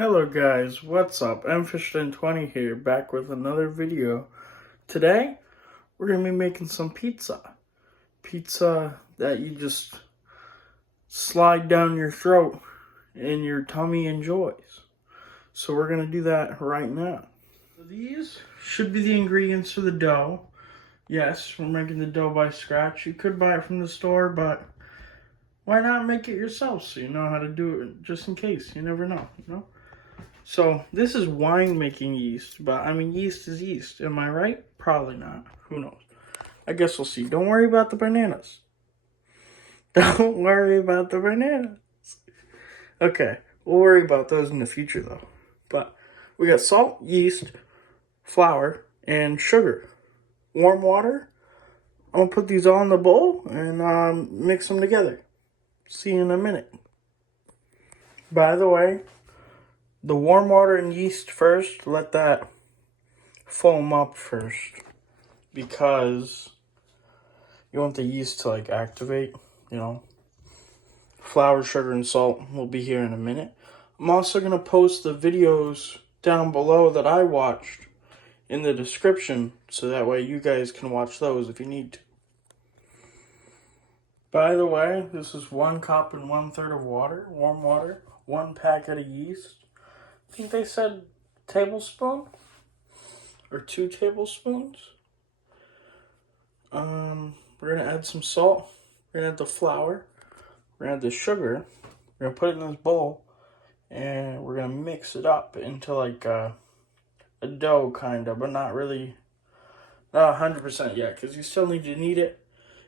Hello guys, what's up? mfishden20 here, back with another video. Today, we're going to be making some pizza. Pizza that you just slide down your throat and your tummy enjoys. So we're going to do that right now. So these should be the ingredients for the dough. Yes, we're making the dough by scratch. You could buy it from the store, but why not make it yourself so you know how to do it just in case. You never know, you know? So, this is wine making yeast, but I mean, yeast is yeast. Am I right? Probably not. Who knows? I guess we'll see. Don't worry about the bananas. Don't worry about the bananas. Okay, we'll worry about those in the future though. But we got salt, yeast, flour, and sugar. Warm water. I'm gonna put these all in the bowl and mix them together. See you in a minute. By the way, the warm water and yeast first, let that foam up first, because you want the yeast to like activate, you know. Flour, sugar, and salt will be here in a minute. I'm also going to post the videos down below that I watched in the description, so that way you guys can watch those if you need to. By the way, this is 1 cup and 1/3 of water, warm water, 1 packet of yeast. I think they said tablespoon or 2 tablespoons. We're gonna add some salt. We're gonna add the flour. We're gonna add the sugar. We're gonna put it in this bowl, and we're gonna mix it up into like a dough kind of, but not really, not 100% yet, because you still need to knead it.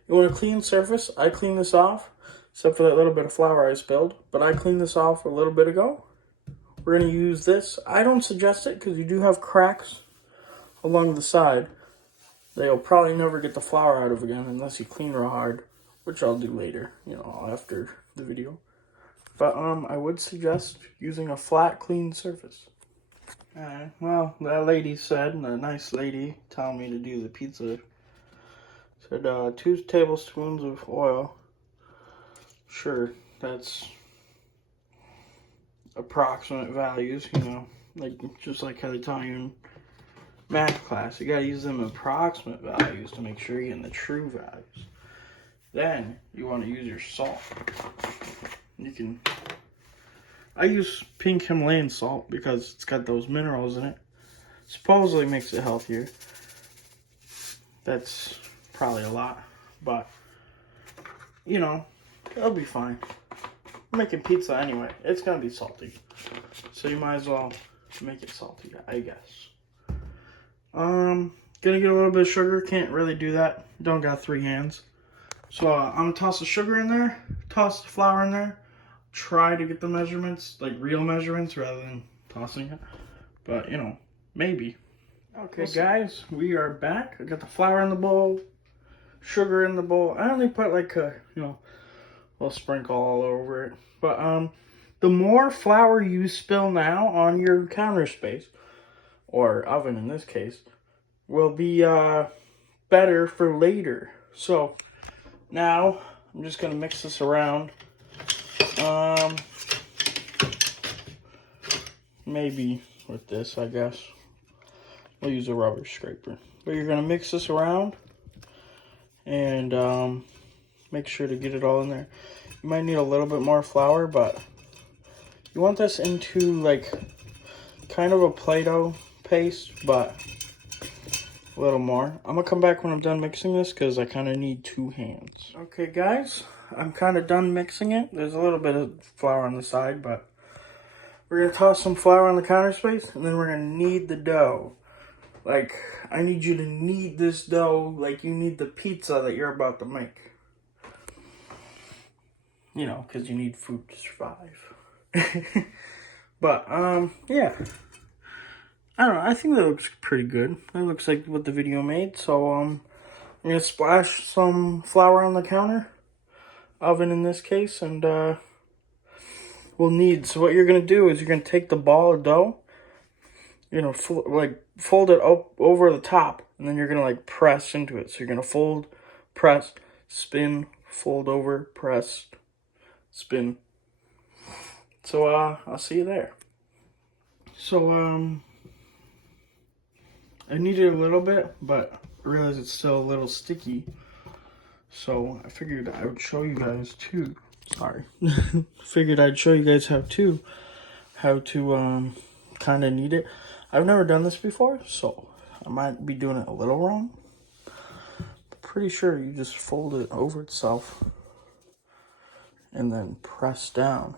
You want a clean surface. I cleaned this off, except for that little bit of flour I spilled, but I cleaned this off a little bit ago. We're gonna use this. I don't suggest it because you do have cracks along the side that you'll probably never get the flour out of again unless you clean real hard, which I'll do later, you know, after the video. But I would suggest using a flat, clean surface. Well, that lady said, the nice lady telling me to do the pizza, said 2 tablespoons of oil. Sure, that's approximate values, you know, like just like how they tell you in math class. You gotta use them approximate values to make sure you're getting the true values. Then you want to use your salt. I use pink Himalayan salt because it's got those minerals in it. Supposedly makes it healthier. That's probably a lot, but you know, it'll be fine. I'm making pizza anyway. It's gonna be salty, so you might as well make it salty, I guess. Gonna get a little bit of sugar. Can't really do that. Don't got 3 hands. So I'm gonna toss the sugar in there, toss the flour in there, try to get the measurements, like real measurements rather than tossing it. But you know, maybe. Okay guys, we are back. I got the flour in the bowl, sugar in the bowl. I only put like a, you know, a little sprinkle all over it. But the more flour you spill now on your counter space, or oven in this case, will be better for later. So now I'm just gonna mix this around. Maybe with this, I guess. We'll use a rubber scraper. But you're gonna mix this around and make sure to get it all in there. You might need a little bit more flour, but you want this into like kind of a Play-Doh paste, but a little more. I'm gonna come back when I'm done mixing this because I kind of need 2 hands. Okay guys, I'm kind of done mixing it. There's a little bit of flour on the side, but we're gonna toss some flour on the counter space, and then we're gonna knead the dough. Like, I need you to knead this dough like you need the pizza that you're about to make. You know, because you need food to survive. But yeah, I don't know, I think that looks pretty good. That looks like what the video made. So I'm gonna splash some flour on the counter, oven in this case, and we'll knead. So what you're gonna do is you're gonna take the ball of dough, you know, like fold it up over the top, and then you're gonna like press into it. So you're gonna fold, press, spin, fold over, press, spin. So I'll see you there. So, I kneaded a little bit, but I realized it's still a little sticky. So I figured I would show you guys too. Sorry. Figured I'd show you guys how to kind of knead it. I've never done this before, so I might be doing it a little wrong. But pretty sure you just fold it over itself and then press down.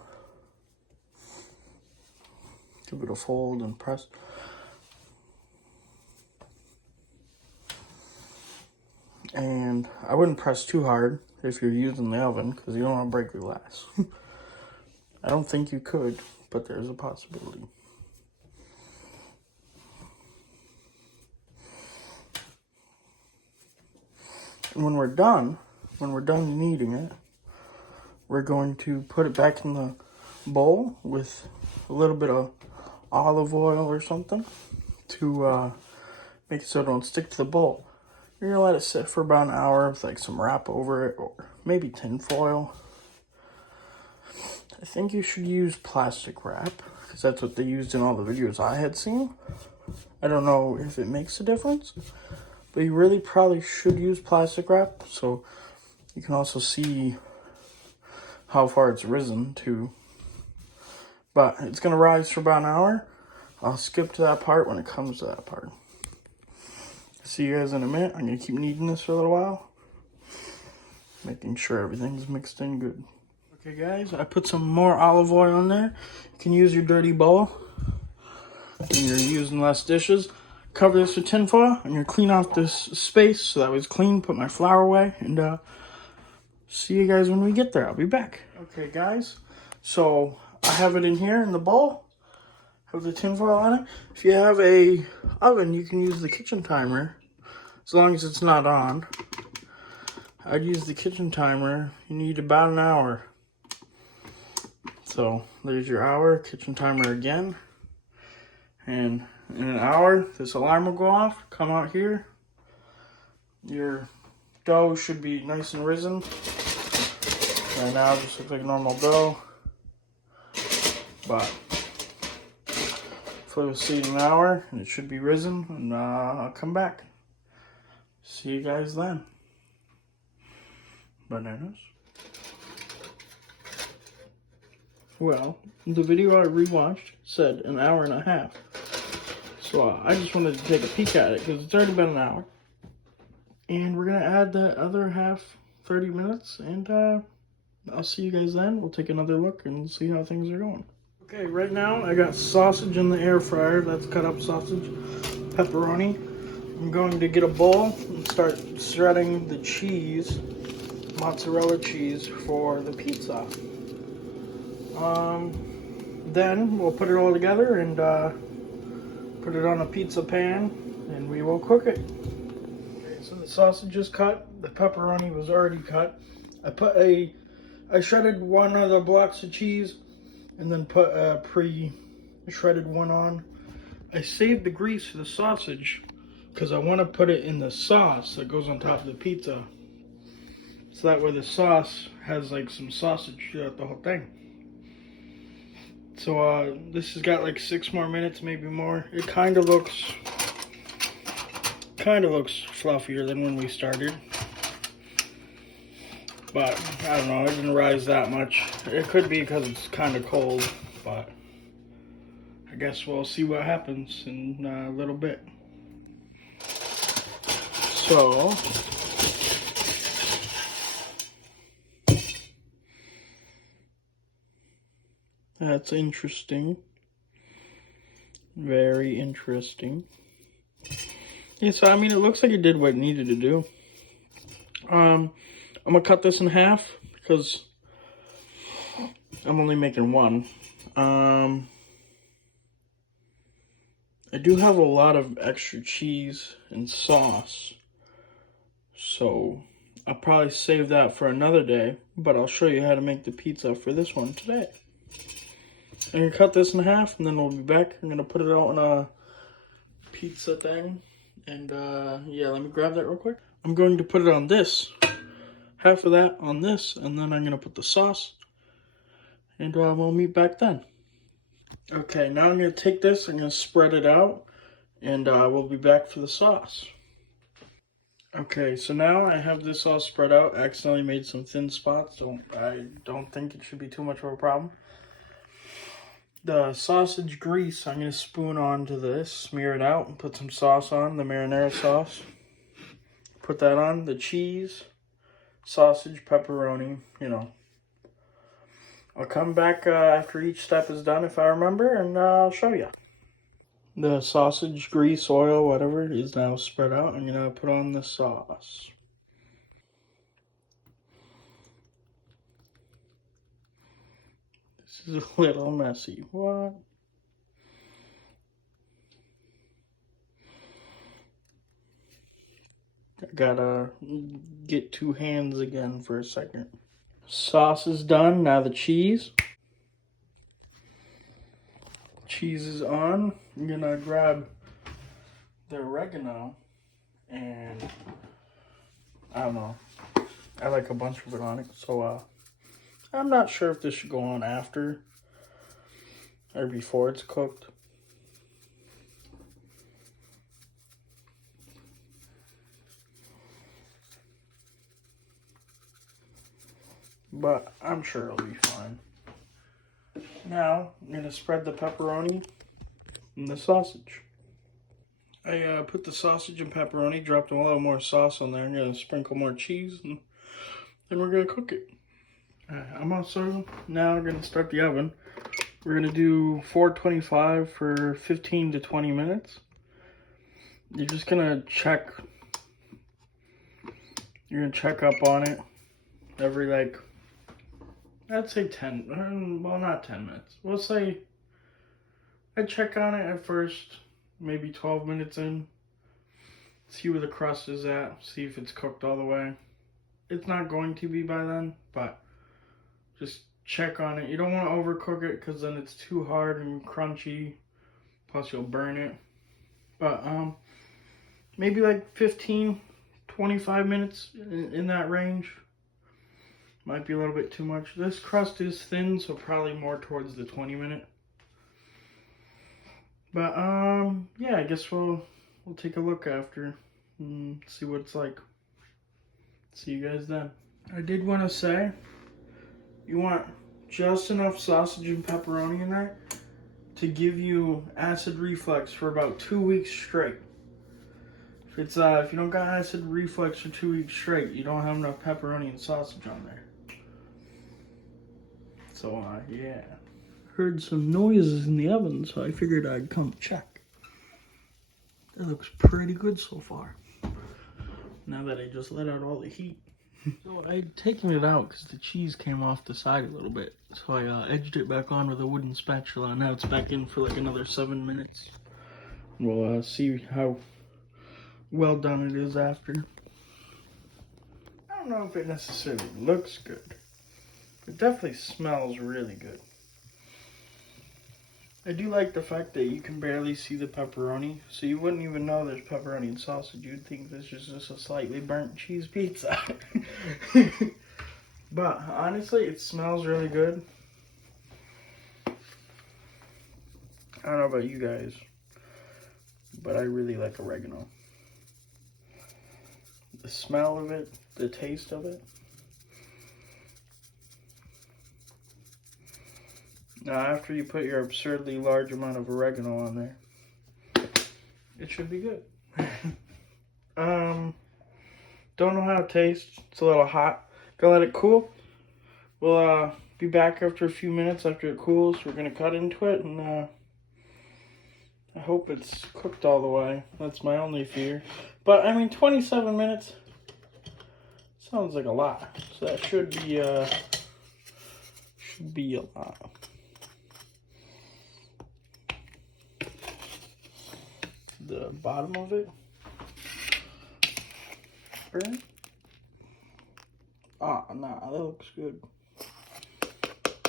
Give it a fold and press. And I wouldn't press too hard if you're using the oven because you don't want to break the glass. I don't think you could, but there's a possibility. And when we're done kneading it, we're going to put it back in the bowl with a little bit of olive oil or something to make it so it don't stick to the bowl. You're gonna let it sit for about an hour with like some wrap over it or maybe tin foil. I think you should use plastic wrap because that's what they used in all the videos I had seen. I don't know if it makes a difference, but you really probably should use plastic wrap so you can also see how far it's risen to. But it's gonna rise for about an hour. I'll skip to that part when it comes to that part. See you guys in a minute. I'm gonna keep kneading this for a little while, making sure everything's mixed in good. Okay guys, I put some more olive oil in there. You can use your dirty bowl when you're using less dishes. Cover this with tin foil. I'm gonna clean off this space so that way it's clean. Put my flour away and see you guys when we get there. I'll be back. Okay guys, so I have it in here in the bowl. Have the tin foil on it. If you have a oven, you can use the kitchen timer as long as it's not on. I'd use the kitchen timer. You need about an hour. So there's your hour, kitchen timer again. And in an hour, this alarm will go off. Come out here. Your dough should be nice and risen. Right now, it just looks like normal dough. But for an hour, and it should be risen, and I'll come back. See you guys then. Bananas. Well, the video I rewatched said an hour and a half. So I just wanted to take a peek at it because it's already been an hour. And we're going to add that other half, 30 minutes, and I'll see you guys then. We'll take another look and see how things are going. Okay, right now I got sausage in the air fryer. That's cut up sausage, pepperoni. I'm going to get a bowl and start shredding the cheese, mozzarella cheese, for the pizza. Then we'll put it all together and put it on a pizza pan and we will cook it. Okay, so the sausage is cut. The pepperoni was already cut. I shredded one of the blocks of cheese and then put a pre-shredded one on. I saved the grease for the sausage because I want to put it in the sauce that goes on top of the pizza. So that way the sauce has like some sausage throughout the whole thing. So this has got like 6 more minutes, maybe more. It kind of looks fluffier than when we started. But I don't know, it didn't rise that much. It could be because it's kind of cold, but I guess we'll see what happens in a little bit. So that's interesting. Very interesting. Yeah, so I mean, it looks like it did what it needed to do. I'm gonna cut this in half because I'm only making one. I do have a lot of extra cheese and sauce, so I'll probably save that for another day, but I'll show you how to make the pizza for this one today. I'm gonna cut this in half and then we'll be back. I'm gonna put it out in a pizza thing. And yeah, let me grab that real quick. I'm going to put it on this. Half of that on this, and then I'm gonna put the sauce. And we'll meet back then. Okay, now I'm going to take this, I'm going to spread it out, and we'll be back for the sauce. Okay, so now I have this all spread out. I accidentally made some thin spots, so I don't think it should be too much of a problem. The sausage grease, I'm going to spoon onto this, smear it out, and put some sauce on, the marinara sauce. Put that on, the cheese, sausage, pepperoni, you know. I'll come back after each step is done if I remember, and I'll show you. The sausage, grease, oil, whatever, is now spread out. I'm going to put on the sauce. This is a little messy. What? I gotta get two hands again for a second. Sauce is done. Now the cheese. Cheese is on. I'm gonna grab the oregano and I don't know. I like a bunch of it on it, so I'm not sure if this should go on after or before it's cooked. But I'm sure it'll be fine. Now, I'm going to spread the pepperoni and the sausage. I put the sausage and pepperoni, dropped a little more sauce on there. I'm going to sprinkle more cheese, and then we're going to cook it. I'm also now going to start the oven. We're going to do 425 for 15 to 20 minutes. You're just going to check. You're going to check up on it every, like, I'd say 10, well, not 10 minutes. We'll say I'd check on it at first, maybe 12 minutes in. See where the crust is at, see if it's cooked all the way. It's not going to be by then, but just check on it. You don't want to overcook it because then it's too hard and crunchy, plus you'll burn it. But maybe like 15, 25 minutes in that range. Might be a little bit too much. This crust is thin, so probably more towards the 20-minute. But yeah, I guess we'll take a look after and see what it's like. See you guys then. I did want to say, you want just enough sausage and pepperoni in there to give you acid reflux for about 2 weeks straight. If you don't got acid reflux for 2 weeks straight, you don't have enough pepperoni and sausage on there. So yeah. Heard some noises in the oven, so I figured I'd come check. That looks pretty good so far. Now that I just let out all the heat. So I'd taken it out because the cheese came off the side a little bit. So I edged it back on with a wooden spatula, and now it's back in for like another 7 minutes. We'll see how well done it is after. I don't know if it necessarily looks good. It definitely smells really good. I do like the fact that you can barely see the pepperoni, so you wouldn't even know there's pepperoni and sausage. You'd think this is just a slightly burnt cheese pizza. But honestly, it smells really good. I don't know about you guys, but I really like oregano. The smell of it, the taste of it. Now, after you put your absurdly large amount of oregano on there, it should be good. Don't know how it tastes. It's a little hot. Gonna let it cool. We'll be back after a few minutes after it cools. We're gonna cut into it, and I hope it's cooked all the way. That's my only fear. But I mean, 27 minutes sounds like a lot. So that should be a lot. The bottom of it. Burn. Ah, nah, that looks good.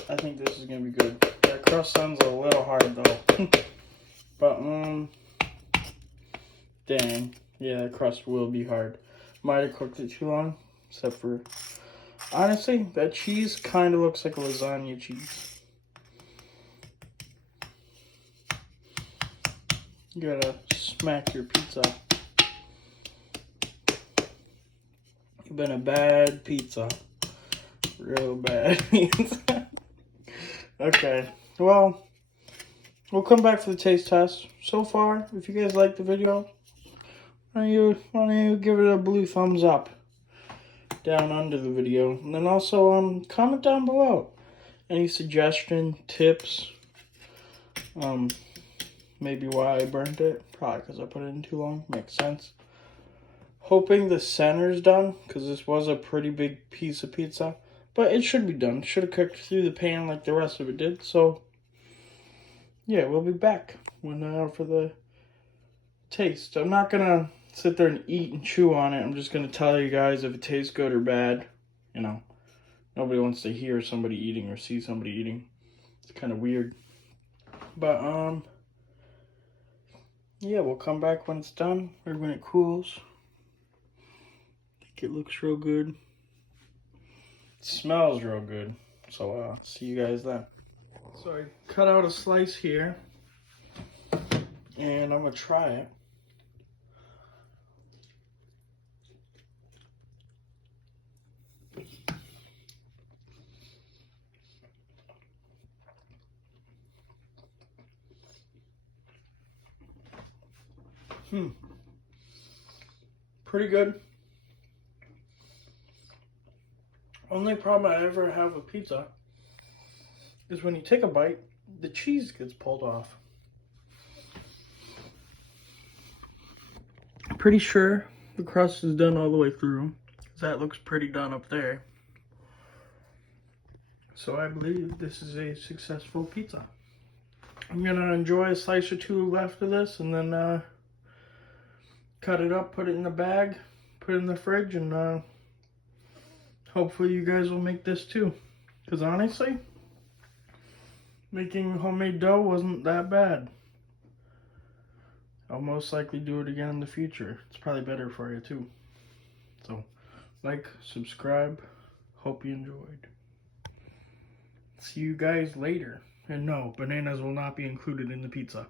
I think this is gonna be good. That crust sounds a little hard though. But dang, yeah, the crust will be hard. Might have cooked it too long, except for honestly, that cheese kind of looks like a lasagna cheese. You gotta smack your pizza. You've been a bad pizza. Real bad pizza. Okay, well, we'll come back for the taste test. So far, if you guys like the video, why don't you give it a blue thumbs up down under the video. And then also comment down below any suggestion, tips, maybe why I burnt it. Probably because I put it in too long. Makes sense. Hoping the center's done, because this was a pretty big piece of pizza. But it should be done. Should have cooked through the pan like the rest of it did. So, yeah, we'll be back for the taste. I'm not going to sit there and eat and chew on it. I'm just going to tell you guys if it tastes good or bad. You know, nobody wants to hear somebody eating or see somebody eating. It's kind of weird. But, yeah, we'll come back when it's done or when it cools. I think it looks real good. It smells real good. So, see you guys then. So I cut out a slice here, and I'm gonna try it. Pretty good. Only problem I ever have with pizza is when you take a bite, the cheese gets pulled off. I'm pretty sure the crust is done all the way through, because that looks pretty done up there. So I believe this is a successful pizza. I'm gonna enjoy a slice or two left of this, and then cut it up, put it in a bag, put it in the fridge, and hopefully you guys will make this too. Because honestly, making homemade dough wasn't that bad. I'll most likely do it again in the future. It's probably better for you too. So, like, subscribe. Hope you enjoyed. See you guys later. And no, bananas will not be included in the pizza.